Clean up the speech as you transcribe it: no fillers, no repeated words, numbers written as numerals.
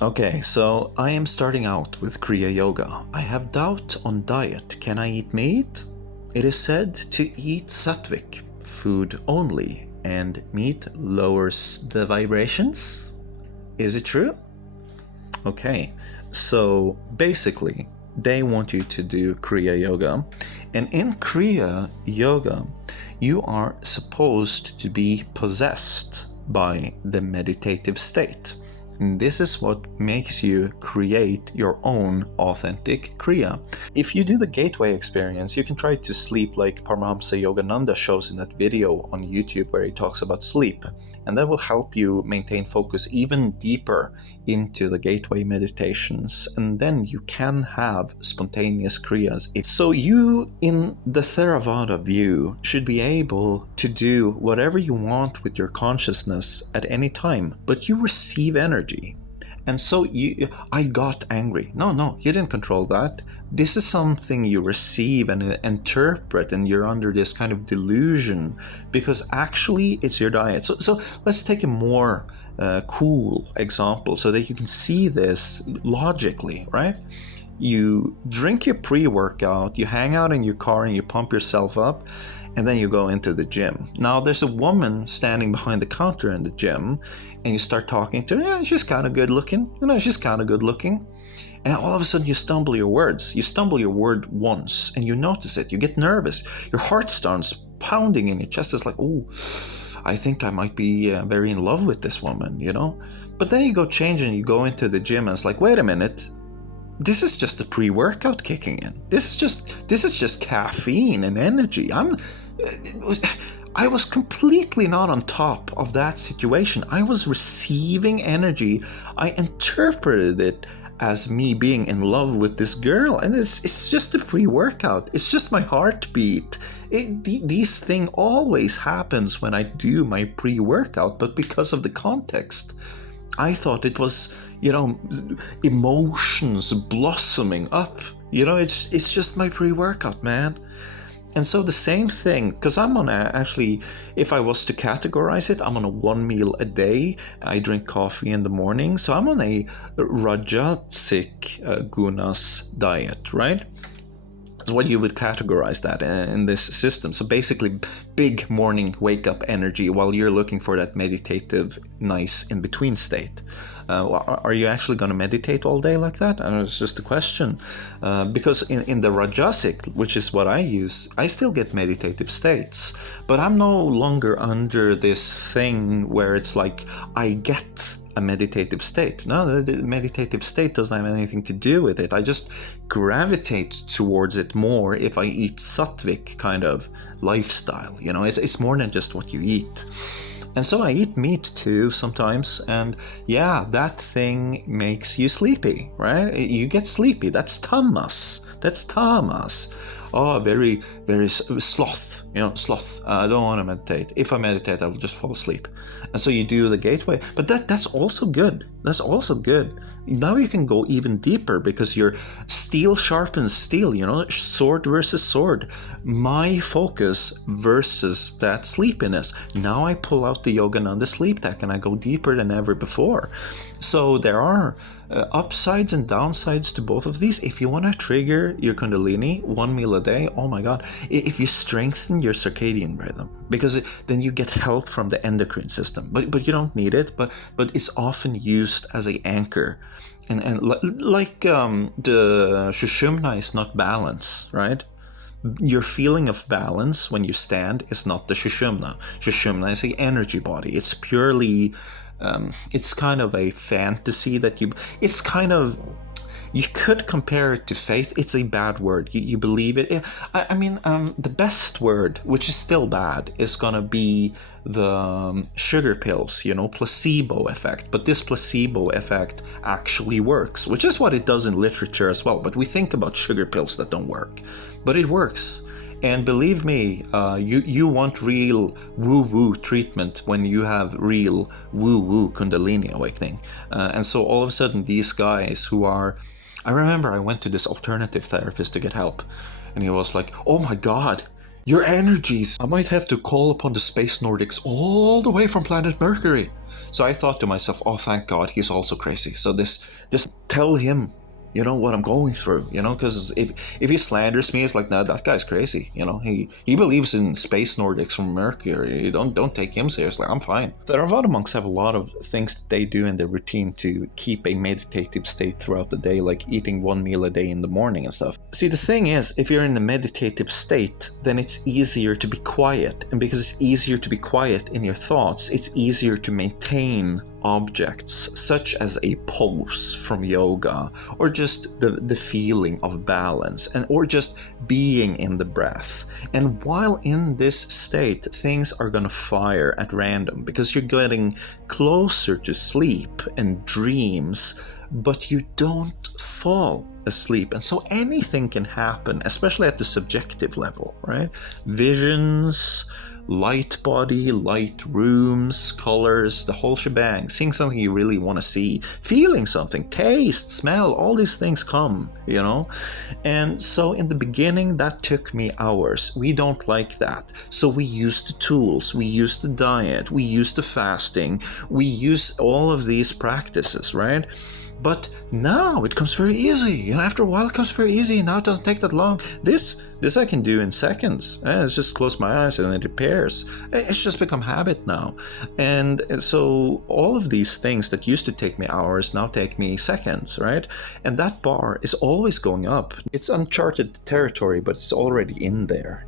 Okay, so I am starting out with Kriya Yoga. I have doubt on diet. Can I eat meat? It is said to eat Sattvic, food only, and meat lowers the vibrations? Is it true? Okay, so basically, they want you to do Kriya Yoga, and in Kriya Yoga, you are supposed to be possessed by the meditative state. And this is what makes you create your own authentic Kriya. If you do the gateway experience, you can try to sleep like Paramahamsa Yogananda shows in that video on YouTube where he talks about sleep. And that will help you maintain focus even deeper into the gateway meditations. And then you can have spontaneous Kriyas. So you, in the Theravada view, should be able to do whatever you want with your consciousness at any time, but you receive energy. And so I got angry. No, you didn't control that. This is something you receive and interpret, and you're under this kind of delusion because actually it's your diet. So let's take a more cool example so that you can see this logically, right? You drink your pre-workout, you hang out in your car and you pump yourself up, and then you go into the gym. Now there's a woman standing behind the counter in the gym, and you start talking to her. Yeah, she's kind of good looking. She's kind of good looking. And all of a sudden you stumble your words. You stumble your word once and you notice it. You get nervous. Your heart starts pounding in your chest. It's like, oh, I think I might be very in love with this woman, But then you go change and you go into the gym and it's like, wait a minute. This is just the pre-workout kicking in. This is just caffeine and energy. I was completely not on top of that situation. I was receiving energy. I interpreted it as me being in love with this girl, and it's just a pre-workout. It's just my heartbeat. These thing always happens when I do my pre-workout, but because of the context, I thought it was, emotions blossoming up. It's just my pre-workout, man. And so the same thing, because I'm on if I was to categorize it, I'm on a 1 meal a day. I drink coffee in the morning. So I'm on a Rajasic Gunas diet, right? That's what you would categorize that in this system. So basically, big morning wake-up energy while you're looking for that meditative, nice in-between state. Are you actually going to meditate all day like that? It's just a question. Because in the Rajasic, which is what I use, I still get meditative states. But I'm no longer under this thing where it's like I get a meditative state. No, the meditative state doesn't have anything to do with it. I just gravitate towards it more if I eat Sattvic kind of lifestyle. It's more than just what you eat. And so I eat meat too sometimes, and yeah, that thing makes you sleepy, right? You get sleepy. That's Tamas. Oh, very, very sloth. Sloth. I don't want to meditate. If I meditate, I will just fall asleep. And so you do the gateway. But that's also good. That's also good. Now you can go even deeper because your steel sharpens steel, sword versus sword. My focus versus that sleepiness. Now I pull out the Yogananda sleep tech and I go deeper than ever before. So there are upsides and downsides to both of these. If you want to trigger your Kundalini 1 meal a day, oh my God, if you strengthen your circadian rhythm, because then you get help from the endocrine system, but you don't need it, but it's often used as an anchor. And like the Shushumna is not balance, right? Your feeling of balance when you stand is not the Shushumna. Shushumna is the energy body. It's purely it's kind of a fantasy that you could compare it to faith. It's a bad word. You believe it. The best word, which is still bad, is gonna be the sugar pills, placebo effect. But this placebo effect actually works, which is what it does in literature as well. But we think about sugar pills that don't work, but it works. And believe me, you want real woo-woo treatment when you have real woo-woo Kundalini awakening. And so all of a sudden, these guys who are... I remember I went to this alternative therapist to get help. And he was like, oh my God, your energies. I might have to call upon the space Nordics all the way from planet Mercury. So I thought to myself, oh, thank God, he's also crazy. So this tell him, you know, what I'm going through, you know, because if he slanders me, it's like, nah, that guy's crazy, you know, he believes in space Nordics from Mercury. Don't take him seriously. I'm fine. Theravada monks have a lot of things that they do in their routine to keep a meditative state throughout the day, like eating one meal a day in the morning and stuff. See, the thing is, if you're in a meditative state, then it's easier to be quiet, and because it's easier to be quiet in your thoughts, it's easier to maintain objects such as a pose from yoga, or just the feeling of balance, and or just being in the breath. And while in this state, things are gonna fire at random because you're getting closer to sleep and dreams, but you don't fall asleep. And so anything can happen, especially at the subjective level, right? Visions, light body, light rooms, colors, the whole shebang. Seeing something you really want to see, feeling something, taste, smell, all these things come, you know? And so in the beginning, that took me hours. We don't like that. So we use the tools, we use the diet, we use the fasting, we use all of these practices, right? But now it comes very easy. You know, after a while it comes very easy. Now it doesn't take that long. This I can do in seconds. It's just close my eyes and it appears. It's just become habit now. And so all of these things that used to take me hours now take me seconds, right? And that bar is always going up. It's uncharted territory, but it's already in there.